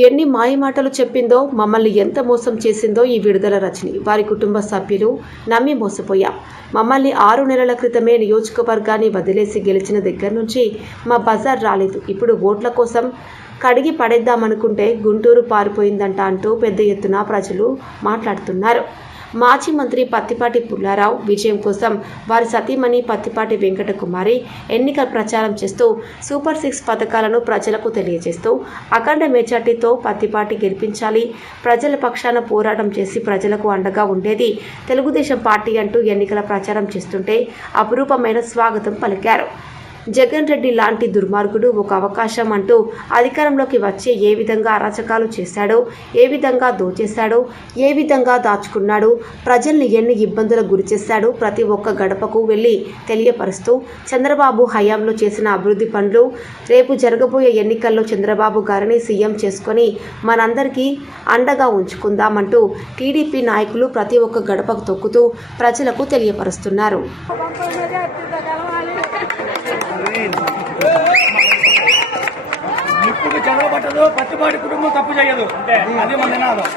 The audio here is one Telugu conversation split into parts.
ఎన్ని మాయమాటలు చెప్పిందో, మమ్మల్ని ఎంత మోసం చేసిందో ఈ విడుదల రజని, వారి కుటుంబ సభ్యులు నమ్మి మోసపోయాం. మమ్మల్ని 6 నెలల క్రితమే నియోజకవర్గాన్ని వదిలేసి గెలిచిన దగ్గర నుంచి మా బజార్ రాలేదు. ఇప్పుడు ఓట్ల కోసం కడిగి పడేద్దామనుకుంటే గుంటూరు పారిపోయిందంట అంటూ పెద్ద ఎత్తున ప్రజలు మాట్లాడుతున్నారు. మాజీ మంత్రి పత్తిపాటి పుల్లారావు విజయం కోసం వారి సతీమణి పత్తిపాటి వెంకటకుమారి ఎన్నికల ప్రచారం చేస్తూ సూపర్ 6 పథకాలను ప్రజలకు తెలియజేస్తూ అఖండ మెజార్టీతో పత్తిపాటి గెలిపించాలి, ప్రజల పక్షాన పోరాటం చేసి ప్రజలకు అండగా ఉండేది తెలుగుదేశం పార్టీ అంటూ ఎన్నికల ప్రచారం చేస్తుంటే అపురూపమైన స్వాగతం పలికారు. జగన్ రెడ్డి లాంటి దుర్మార్గుడు ఒక అవకాశం అంటూ అధికారంలోకి వచ్చి ఏ విధంగా అరాచకాలు చేశాడో, ఏ విధంగా దోచేశాడో, ఏ విధంగా దాచుకున్నాడు, ప్రజల్ని ఎన్ని ఇబ్బందులకు గురిచేశాడో ప్రతి ఒక్క గడపకు వెళ్ళి తెలియపరుస్తూ చంద్రబాబు హయాంలో చేసిన అభివృద్ధి పనులు, రేపు జరగబోయే ఎన్నికల్లో చంద్రబాబు గారిని సీఎం చేసుకొని మనందరికీ అండగా ఉంచుకుందామంటూ టీడీపీ నాయకులు ప్రతి ఒక్క గడపకు తొక్కుతూ ప్రజలకు తెలియపరుస్తున్నారు. ఇప్పుడు చదవబట్టదు, పత్తిపాటి కుటుంబం తప్పు చేయదు, అది మన నినాదం.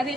అది